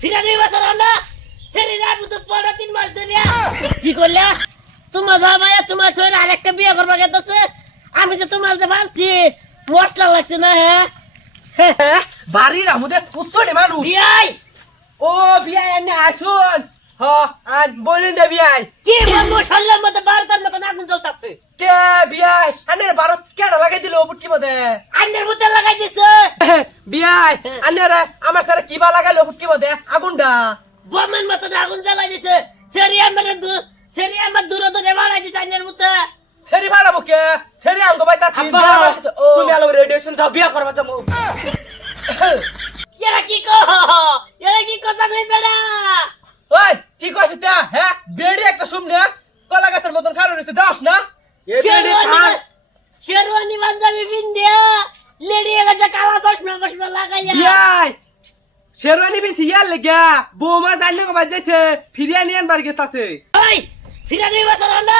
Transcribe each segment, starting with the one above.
ফিরানি বছর হলো সেরিনা বুতু 3 মাস ধরে কি করলা তোমার জামাইয়া তোমার ছোড়া আরেকটা বিয়ে করবা গেতেছে আমি যে তোমার যে বলছি মশলা লাগছে না হ্যাঁ বাড়ির আমাদের উত্তরে মানুষ বিয়াই ও বিয়াই এনে আসুন আর বলেন যে বিয়াই কি বলবো সল্লার মধ্যে 12টার মতো আগুন জ্বলতাছে কে বিয়াই আনের ভারত কেন লাগাই দিল বুটকি মধ্যে আন্নের মধ্যে লাগাই দিছে বিয়াই আনের আমার সারা কিবা লাগাইলো বুটকি মধ্যে আগুনটা বোমের মতো আগুন জ্বালাই দিছে সেরি আমার দূরে দূরে বাড়াই দিছে আন্নের মধ্যে ছেড়ি বাড়াবো কে ছেড়ি আঙ্গ বাইতাছি তুমি আলো রেডিয়েশন যাও বিয়া করবা যাবো এরা কি কথা বেড়া ওই কি কইছিস তা হ্যাঁ বেড়ি একটা শুমনে কলা গাছের মতন খাড়া রইছে দাস না এ বেড়ি খান শেরওয়ানি পাঞ্জাবি পিন্দিয়া লেডি এগা কালা চশমা লাগাইয়া বিয়াই শেরওয়ানি বিছি ইয়ার লাগা বৌমা জানলে কো বাজছে ফিরিয়ানি আনবার গেতাছে ওই ফিরানি বছর হলো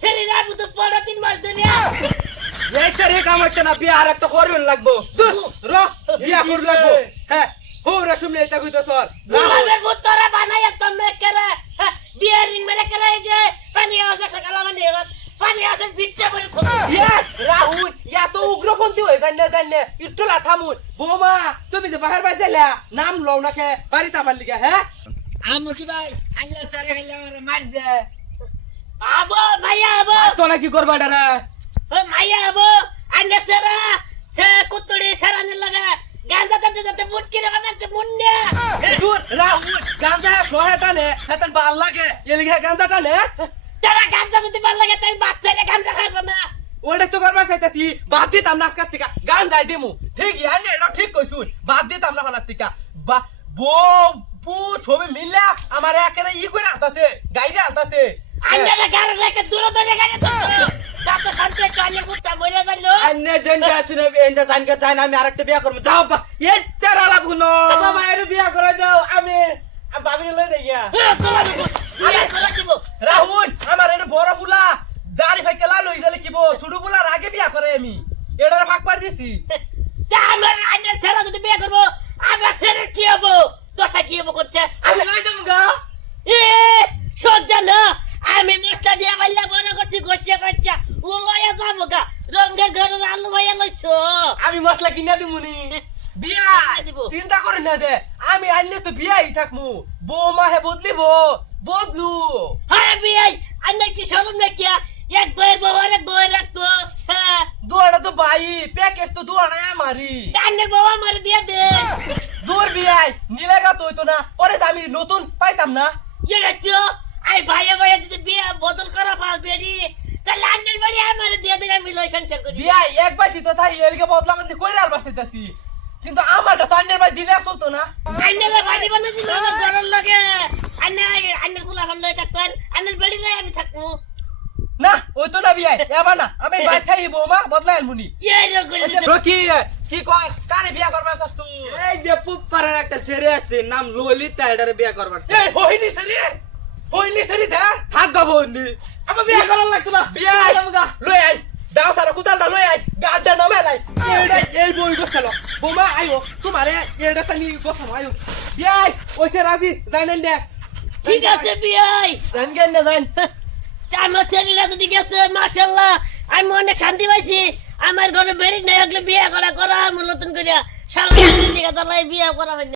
সেরিনা বুতু 3 মাস ধরে এই সারে কাম হইতে না বিয়া আর একটা করুন লাগবো র বিয়া কর লাগবো হ্যাঁ হোরা শুমনে এটা কইতো সর গোলামের পুত্তরা বানাইয়া তুমি করে বিয়ারিং মেরে করে যে পানি আসে সকালে পানি আসে ভিতরে পড়ে ইয়া রাহুল ইয়া তো উগ্রপন্থী হয়ে জাননে ইটলা থামুন বৌমা তুমি যে বাহির বাজাইলা নাম লও না কে বাড়িতে আমার লিগা হ্যাঁ আমু কি ভাই আইলা সারে খাইলে আমারে মার দে আবো মাইয়া আবো তো না কি করবা এটা রে ও মাইয়া আবো আন্না সারা সে কুত্তড়ি সারানে লাগা গাঁজা দাতে বুটকি রে বানাচ্ছে মুন্না দূর রাহুল গাঁজা সোহেটা নে হেতন ভাল লাগে এলিগা গাঁজাটা নে তারা গাঁজা দিতে পারলে তাই বাচ্চারে গাঁজা খাবে না ওটা তো করবা চাইতাছি বাদ দিতাম না আজকার থেকে গান যাই দিমু ঠিক ইয়ানে এটা ঠিক কইছুন বাদ দিতাম না হলার থেকে বা বউ পু ছবি মিলা আমার একেবারে ই করে আনতাছে গাইরে আনতাছে আন্না গার লেকে দূরে দূরে গাড়ি তো তাতো শান্তি কানে কুত্তা মরে যাইলো আন্নে জেনকে আসুন এন্ডা জানকে চাই না আমি আরেকটা বিয়া করব যাও এই তেরা লাগবো না বাবা এর বিয়া করে দাও আমি ভাবিনে লই যাই গিয়া তোলা দিব রাহুল আমার এটা বড় বুলা দাড়ি ফাইকে লাল হই যালে কিবো ছোট বুলার আগে বিয়া করে আমি এটার ভাগ পার দিছি তা আমার আন্না ছেড়া যদি বিয়ে করবো আমার ছেড়ে কি হবো দশা কি হবো করছে আমি লই যাবো গা এ সজ্জা না আমি মশলা দিয়ে বাইলা বড় করছি গোসিয়া করছি ও লয়া যাবো গা রঙের ঘরের আলু ভাইয়া লইছো আমি মশলা কিনা দিমুনি বিয়া চিন্তা করেন না যে আমি আনলে তো বিয়াই থাকমু বৌমা হে বদলু হ্যাঁ বিয়াই আন্না কি শরম না কিয়া এক বইয়ের বউ আরেক বইয়ের রাখতো হ্যাঁ দুয়াটা তো বাই প্যাকেট তো দুয়াটা আমারই কান্নের বউ আমার দিয়ে দে দূর বিয়াই নিলেগা তো হইতো না পরে যে আমি নতুন পাইতাম না এটা তো আই ভাইয়া ভাইয়া যদি বিয়ে বদল করা পাস বেরি তাহলে আন্নের বাড়ি আমার দিয়ে দে আমি লই সংসার করি বিয়াই একবার দিত তাই এলকে বদলাম দি কইরা আর বাসতেছি কিন্তু আমারটা তো আন্নের ভাই দিলে চলতো না আন্নের বাড়ি বানা দিল আমার ঘরের লাগে আন্নের ফুলা ভালো থাকতেন আন্নের বাড়ি লই আমি থাকবো না ওই তো না বিয়াই এবার না আমি ভাই খাই বৌমা বদলাই আনমুনি এই রকম রকি কি কস কারে বিয়া করবা চাস তুই এই যে পুপারের একটা ছেলে আছে নাম ললিতা এটারে বিয়া করবার এই হইনি সরি দা থাক গা বন্ধু আমার বিয়া করার লাগতো না বিয়াই লই আই দাও সারা কুতালটা লই আই গাড্ডা নামে লাই এইটা এই বই গছালো বৌমা আইও তোমারে এটা তানি বসানো আইও বিয়াই ওইসে রাজি জানেন দে ঠিক আছে বিয়াই জান কেন না জান আমার ছেলেরা যদি গেছে মাশাআল্লাহ আমি অনেক শান্তি পাইছি আমার ঘরে বেরি নাই আগলে বিয়ে করা আমার নতুন করে সারা দিন দিকে বিয়ে করা